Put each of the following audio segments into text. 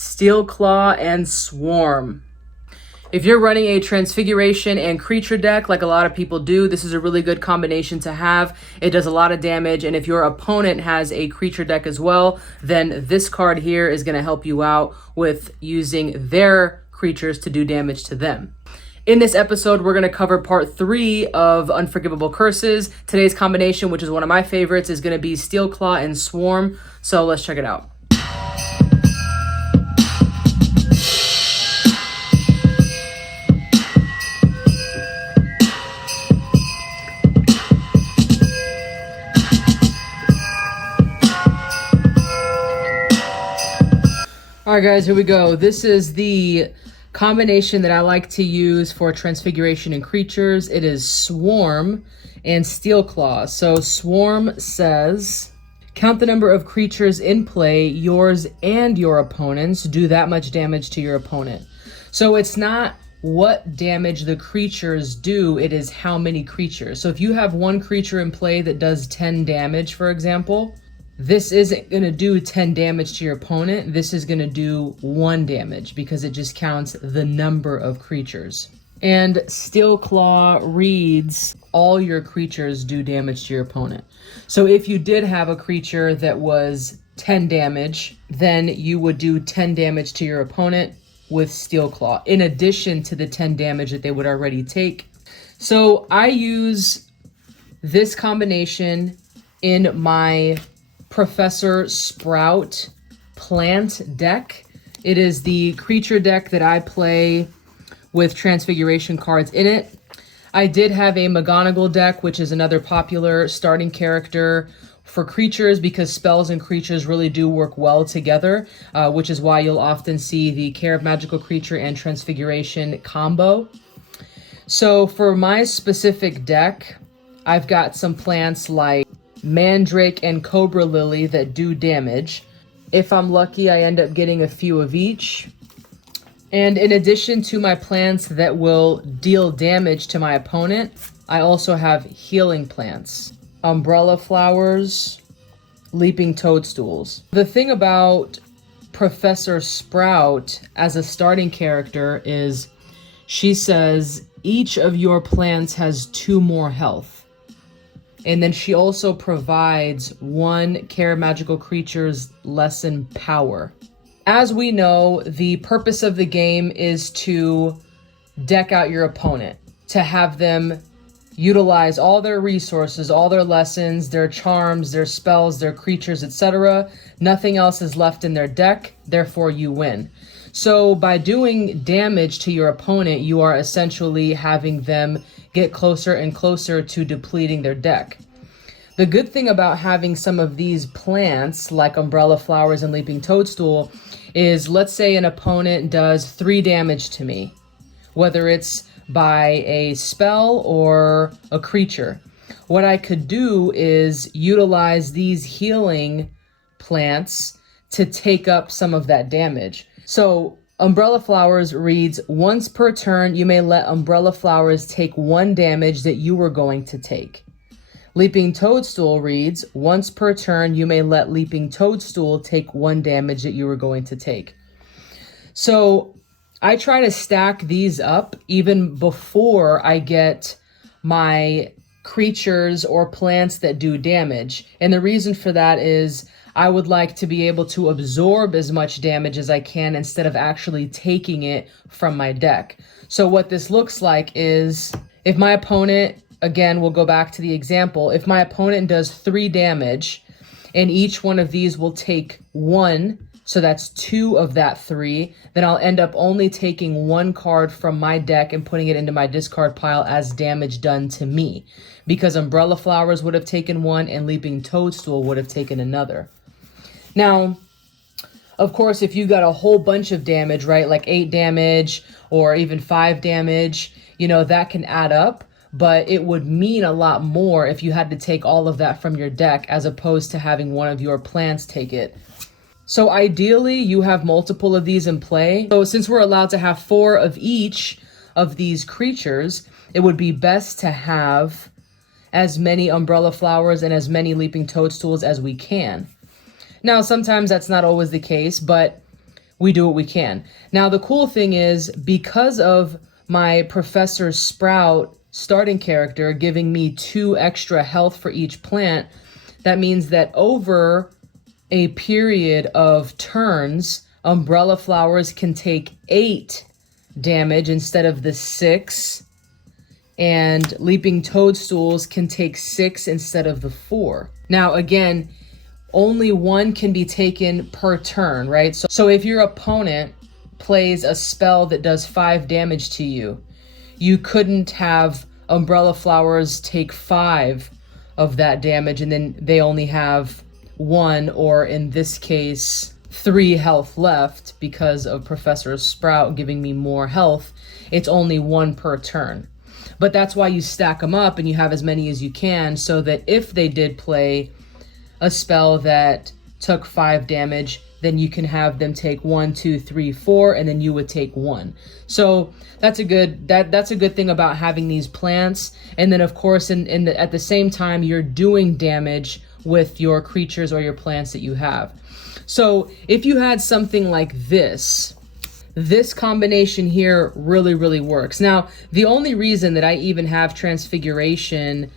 Steel Claw, and Swarm. If you're running a Transfiguration and creature deck like a lot of people do, this is a really good combination to have. It does a lot of damage, and if your opponent has a creature deck as well, then this card here is going to help you out with using their creatures to do damage to them. In this episode, we're going to cover part 3 of Unforgivable Curses. Today's combination, which is one of my favorites, is going to be Steel Claw and Swarm, so let's check it out. All right, guys, here we go. This is the combination that I like to use for Transfiguration and creatures. It is Swarm and Steel Claw. So Swarm says, count the number of creatures in play, yours and your opponent's. Do that much damage to your opponent. So it's not what damage the creatures do, it is how many creatures. So if you have one creature in play that does 10 damage, for example, this isn't going to do 10 damage to your opponent. This is going to do 1 damage because it just counts the number of creatures. And Steel Claw reads all your creatures do damage to your opponent. So if you did have a creature that was 10 damage, then you would do 10 damage to your opponent with Steel Claw, in addition to the 10 damage that they would already take. So I use this combination in my Professor Sprout plant deck. It is the creature deck that I play with Transfiguration cards in it. I did have a McGonagall deck, which is another popular starting character for creatures because spells and creatures really do work well together, which is why you'll often see the Care of Magical Creature and Transfiguration combo. So for my specific deck, I've got some plants like Mandrake and Cobra Lily that do damage. If I'm lucky, I end up getting a few of each. And in addition to my plants that will deal damage to my opponent, I also have healing plants. Umbrella Flowers, Leaping Toadstools. The thing about Professor Sprout as a starting character is she says each of your plants has 2 more health. And then she also provides 1 Care of Magical Creature's lesson power. As we know, the purpose of the game is to deck out your opponent, to have them utilize all their resources, all their lessons, their charms, their spells, their creatures, etc. Nothing else is left in their deck, therefore you win. So by doing damage to your opponent, you are essentially having them get closer and closer to depleting their deck. The good thing about having some of these plants, like Umbrella Flowers and Leaping Toadstool, is let's say an opponent does 3 damage to me, whether it's by a spell or a creature. What I could do is utilize these healing plants to take up some of that damage. So Umbrella Flowers reads, once per turn, you may let Umbrella Flowers take 1 damage that you were going to take. Leaping Toadstool reads, once per turn, you may let Leaping Toadstool take 1 damage that you were going to take. So I try to stack these up even before I get my creatures or plants that do damage. And the reason for that is I would like to be able to absorb as much damage as I can instead of actually taking it from my deck. So what this looks like is if my opponent, again, we'll go back to the example, if my opponent does 3 damage and each one of these will take 1, so that's 2 of that 3, then I'll end up only taking 1 card from my deck and putting it into my discard pile as damage done to me, because Umbrella Flowers would have taken 1 and Leaping Toadstool would have taken another. Now, of course, if you got a whole bunch of damage, right, like 8 damage or even 5 damage, you know, that can add up, but it would mean a lot more if you had to take all of that from your deck as opposed to having one of your plants take it. So ideally, you have multiple of these in play. So since we're allowed to have 4 of each of these creatures, it would be best to have as many Umbrella Flowers and as many Leaping Toadstools as we can. Now, sometimes that's not always the case, but we do what we can. Now, the cool thing is, because of my Professor Sprout starting character giving me 2 extra health for each plant, that means that over a period of turns, Umbrella Flowers can take 8 damage instead of the 6, and Leaping Toadstools can take 6 instead of the 4. Now, again, only 1 can be taken per turn, right? So if your opponent plays a spell that does 5 damage to you, you couldn't have Umbrella Flowers take 5 of that damage and then they only have 1, or in this case, 3 health left because of Professor Sprout giving me more health. It's only 1 per turn. But that's why you stack them up and you have as many as you can, so that if they did play a spell that took 5 damage, then you can have them take 1, 2, 3, 4, and then you would take 1. So that's a good thing about having these plants. And then of course, at the same time, you're doing damage with your creatures or your plants that you have. So if you had something like this combination here really, really works. Now, the only reason that I even have Transfiguration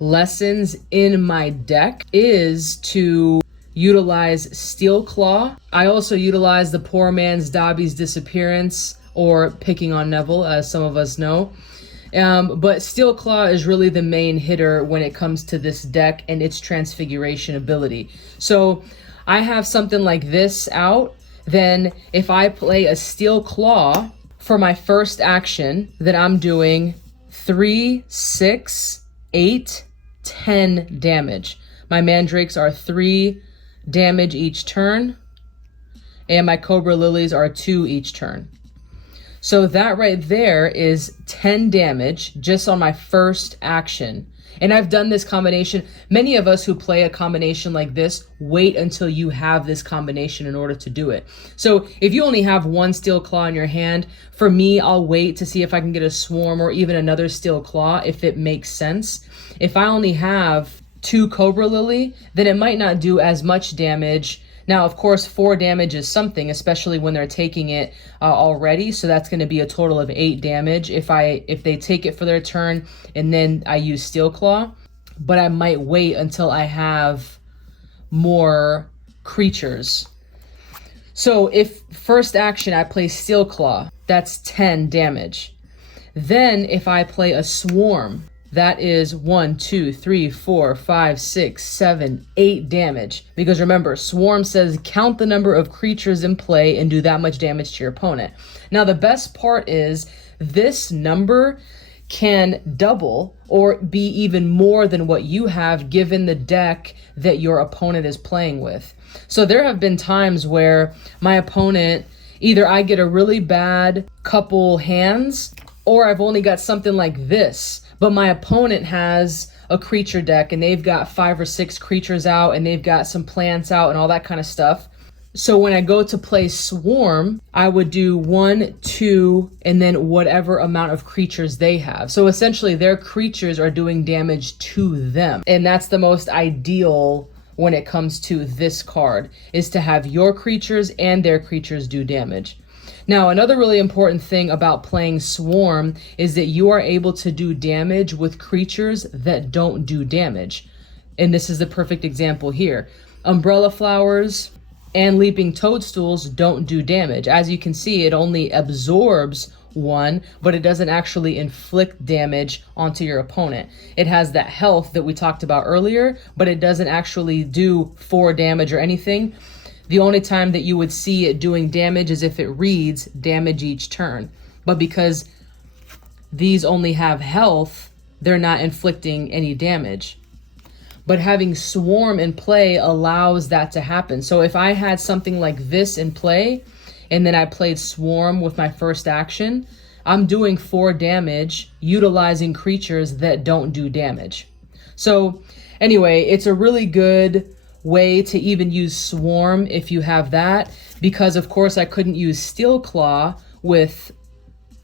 lessons in my deck is to utilize Steel Claw. I also utilize the Poor Man's Dobby's Disappearance, or Picking on Neville, as some of us know. But Steel Claw is really the main hitter when it comes to this deck and its Transfiguration ability. So I have something like this out. Then if I play a Steel Claw for my first action, then I'm doing 3, 6, 8, 10 damage. My Mandrakes are 3 damage each turn, and my Cobra Lilies are 2 each turn. So that right there is 10 damage just on my first action. And I've done this combination. Many of us who play a combination like this wait until you have this combination in order to do it. So if you only have 1 Steel Claw in your hand, for me, I'll wait to see if I can get a Swarm or even another Steel Claw if it makes sense. If I only have 2 Cobra Lily, then it might not do as much damage. Now, of course, 4 damage is something, especially when they're taking it already. So that's going to be a total of 8 damage if they take it for their turn and then I use Steel Claw. But I might wait until I have more creatures. So if first action I play Steel Claw, that's 10 damage. Then if I play a Swarm, that is 1, 2, 3, 4, 5, 6, 7, 8 damage. Because remember, Swarm says count the number of creatures in play and do that much damage to your opponent. Now, the best part is this number can double or be even more than what you have given the deck that your opponent is playing with. So there have been times where my opponent, either I get a really bad couple hands, or I've only got something like this, but my opponent has a creature deck and they've got 5 or 6 creatures out and they've got some plants out and all that kind of stuff. So when I go to play Swarm, I would do 1, 2, and then whatever amount of creatures they have. So essentially their creatures are doing damage to them. And that's the most ideal when it comes to this card, is to have your creatures and their creatures do damage. Now, another really important thing about playing Swarm is that you are able to do damage with creatures that don't do damage. And this is the perfect example here. Umbrella Flowers and Leaping Toadstools don't do damage. As you can see, it only absorbs 1, but it doesn't actually inflict damage onto your opponent. It has that health that we talked about earlier, but it doesn't actually do 4 damage or anything. The only time that you would see it doing damage is if it reads damage each turn. But because these only have health, they're not inflicting any damage. But having Swarm in play allows that to happen. So if I had something like this in play, and then I played Swarm with my first action, I'm doing 4 damage utilizing creatures that don't do damage. So anyway, it's a really good way to even use Swarm if you have that, because of course I couldn't use Steel Claw with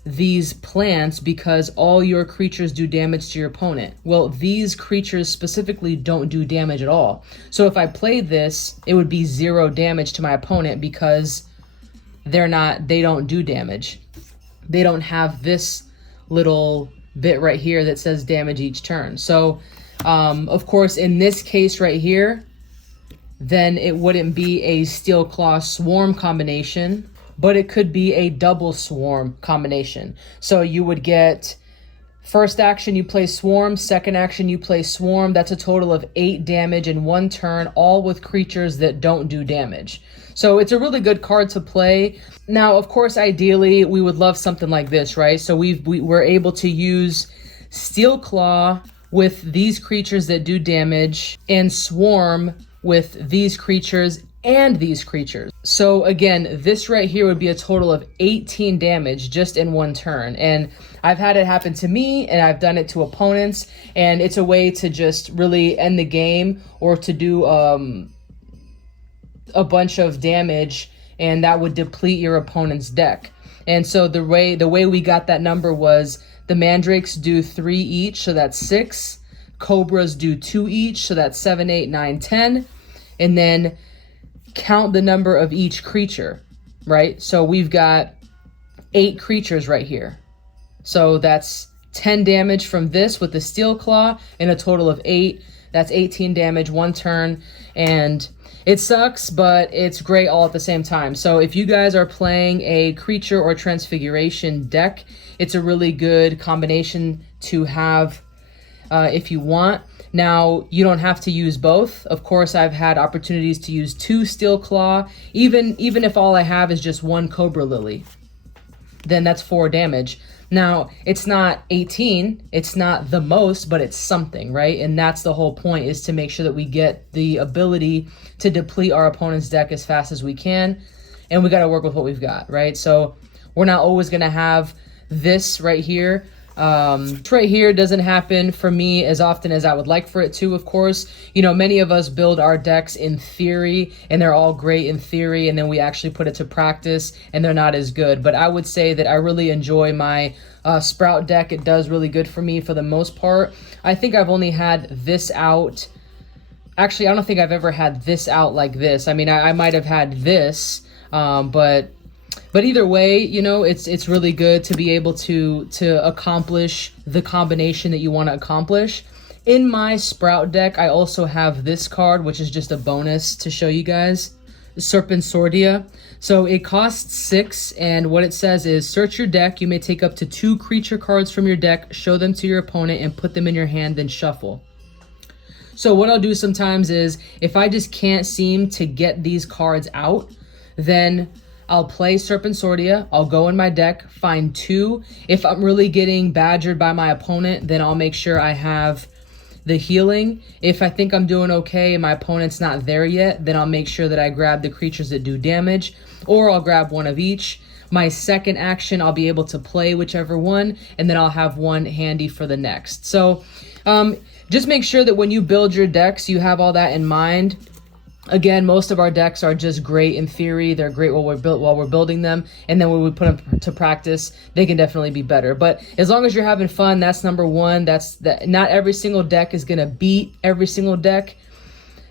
these plants because all your creatures do damage to your opponent. Well, these creatures specifically don't do damage at all. So if I played this, it would be 0 damage to my opponent because they don't do damage. They don't have this little bit right here that says damage each turn. So of course, in this case right here, then it wouldn't be a Steel Claw Swarm combination, but it could be a double Swarm combination. So you would get first action, you play Swarm, second action, you play Swarm. That's a total of 8 damage in one turn, all with creatures that don't do damage. So it's a really good card to play. Now, of course, ideally, we would love something like this, right? So we're able to use Steel Claw with these creatures that do damage and Swarm with these creatures and these creatures. So again, this right here would be a total of 18 damage just in one turn. And I've had it happen to me, and I've done it to opponents, and it's a way to just really end the game, or to do a bunch of damage, and that would deplete your opponent's deck. And so the way we got that number was the Mandrakes do 3 each, so that's 6. Cobras do 2 each, so that's 7, 8, 9, 10. And then count the number of each creature, right? So we've got 8 creatures right here. So that's 10 damage from this with the Steel Claw, and a total of 8. That's 18 damage one turn, and it sucks, but it's great all at the same time. So if you guys are playing a creature or Transfiguration deck, it's a really good combination to have if you want. Now, you don't have to use both. Of course, I've had opportunities to use 2 Steel Claw, even if all I have is just 1 Cobra Lily. Then that's 4 damage. Now, it's not 18, it's not the most, but it's something, right? And that's the whole point, is to make sure that we get the ability to deplete our opponent's deck as fast as we can. And we got to work with what we've got, right? So we're not always going to have this right here. Right here doesn't happen for me as often as I would like for it to, of course. You know, many of us build our decks in theory, and they're all great in theory, and then we actually put it to practice, and they're not as good. But I would say that I really enjoy my Sprout deck. It does really good for me for the most part. I think I've only had this out. Actually, I don't think I've ever had this out like this. I mean, I might have had this, but either way, you know, it's really good to be able to accomplish the combination that you want to accomplish. In my Sprout deck, I also have this card, which is just a bonus to show you guys. Serpensordia. So it costs 6, and what it says is, search your deck. You may take up to 2 creature cards from your deck, show them to your opponent, and put them in your hand, then shuffle. So what I'll do sometimes is, if I just can't seem to get these cards out, then I'll play Serpensordia, I'll go in my deck, find 2. If I'm really getting badgered by my opponent, then I'll make sure I have the healing. If I think I'm doing okay and my opponent's not there yet, then I'll make sure that I grab the creatures that do damage, or I'll grab one of each. My second action, I'll be able to play whichever one, and then I'll have one handy for the next. So just make sure that when you build your decks, you have all that in mind. Again, most of our decks are just great in theory. They're great while we're building them, and then when we put them to practice, they can definitely be better. But as long as you're having fun, that's number one. Not every single deck is gonna beat every single deck.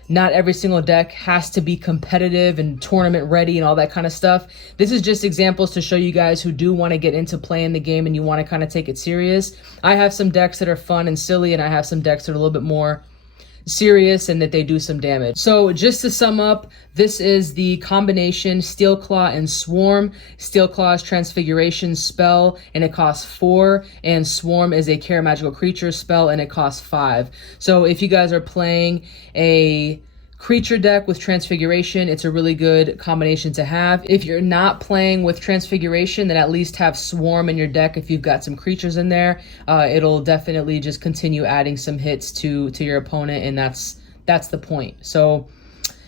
Not every single deck has to be competitive and tournament ready and all that kind of stuff. This is just examples to show you guys who do want to get into playing the game and you want to kind of take it serious. I have some decks that are fun and silly, and I have some decks that are a little bit more serious and that they do some damage. So just to sum up, this is the combination Steel Claw and Swarm. Steel Claw is Transfiguration spell, and it costs 4, and Swarm is a Care Magical Creature spell, and it costs 5. So if you guys are playing a creature deck with Transfiguration, it's a really good combination to have. If you're not playing with Transfiguration, then at least have Swarm in your deck if you've got some creatures in there. It'll definitely just continue adding some hits to your opponent, and that's the point. So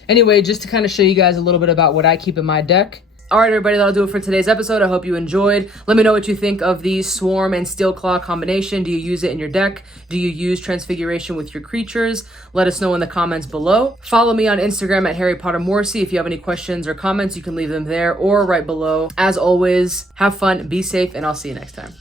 anyway, just to kind of show you guys a little bit about what I keep in my deck. All right, everybody, that'll do it for today's episode. I hope you enjoyed. Let me know what you think of the Swarm and Steel Claw combination. Do you use it in your deck? Do you use Transfiguration with your creatures? Let us know in the comments below. Follow me on Instagram at Harry Potter Morrissey. If you have any questions or comments, you can leave them there or right below. As always, have fun, be safe, and I'll see you next time.